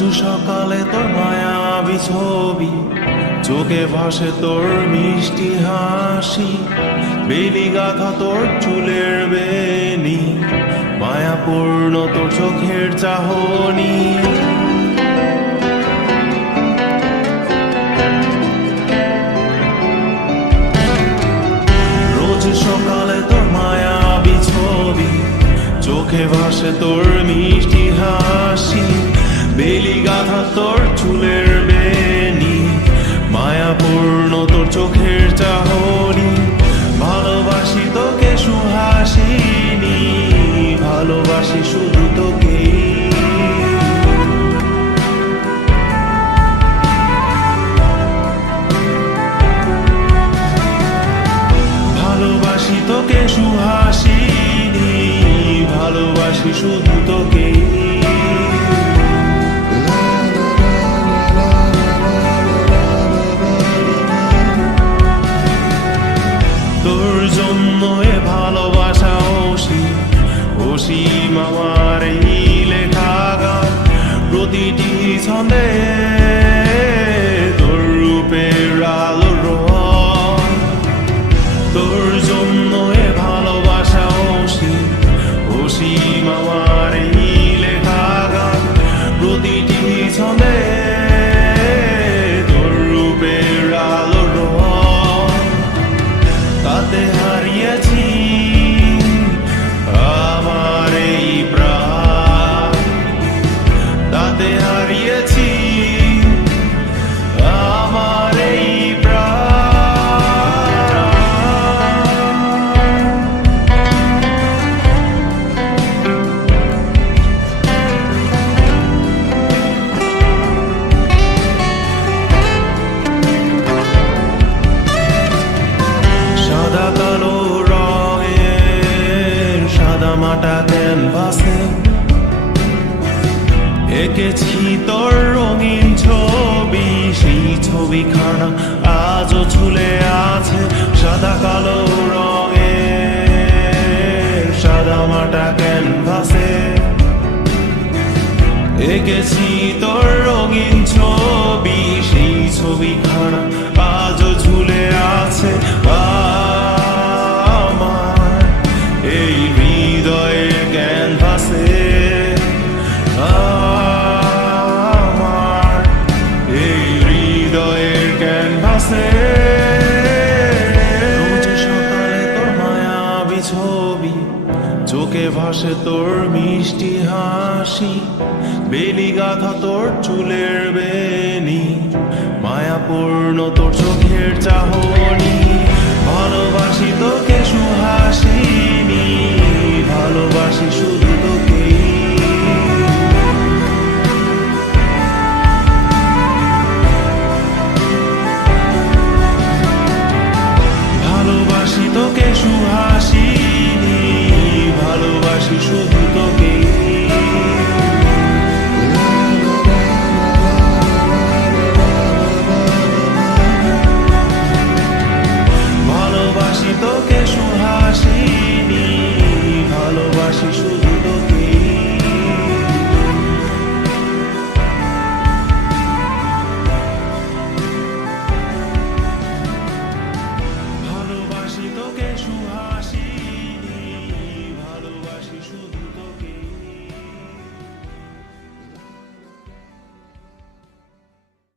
রোজ সকালে তোর মায়াবী ছবি, চোখে ভাসে তোর মিষ্টি হাসি, বেলি গাথা তোর চুলের বেনি, মায়াপূর্ণ তোর চোখের চাহনি। রোজ সকালে তোর মায়াবী ছবি, চোখে ভাসে তোর মিষ্টি হাসি, বেলি গাথা তোর চুলের বেনি, মায়াপূর্ণ তোর চোখের চাহনি। ভালোবাসি তোকে সুহাসিনী, ভালোবাসি শুধু তোকে। ভালোবাসি তোকে সুহাসিনী, ভালোবাসি শুধু তোকে। তোর জন্য এ ভালোবাসা অসীম আমার এই লেখা গান, প্রতিটি ছন্দে তোর রূপের আলো রং। তোর জন্য এ ভালোবাসা অসীম আমার এই লেখা গান, প্রতিটি ছন্দে তোর রূপের আলো রং। তাতে হারিয়েছি আমার এই প্রাণ, তাতে হারিয়েছি আমার এই সাদা কালো রঙের সাদামাটা ক্যানভাসে এঁকেছি তোর রঙিন ছবি, সেই ছবিখানা আজও ঝুলে আছে। সাদা কালো রঙের সাদামাটা ক্যানভাসে এঁকেছি তোর রঙিন ছবি, সেই ছবিখানা আজও ঝুলে আছে আমার এই হৃদয়ের ক্যানভাসে। আমার এই হৃদয়ের ক্যানভাসে রোজ সকালে তোর মায়াবী ছবি, চোখে ভাসে তোর মিষ্টি হাসি, বেলি গাথা তোর চুলের বেনি, মায়াপূর্ণ তোর চোখের চাহনি। ভালোবাসি তোকে সুহাসিনী, ভালোবাসি শুধু তোকে। ভালোবাসি তোকে সুহাসিনী, ভালোবাসি শুধু তোকে। ভালোবাসি তোকে